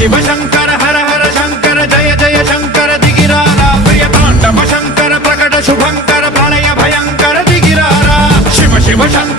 शिव शंकर हर हर शंकर जय जय शंकर दिगिरारा प्रिय तांडव शंकर प्रकट शुभंकर प्रलय भयंकर दिगिरारा शिव शिव शंकर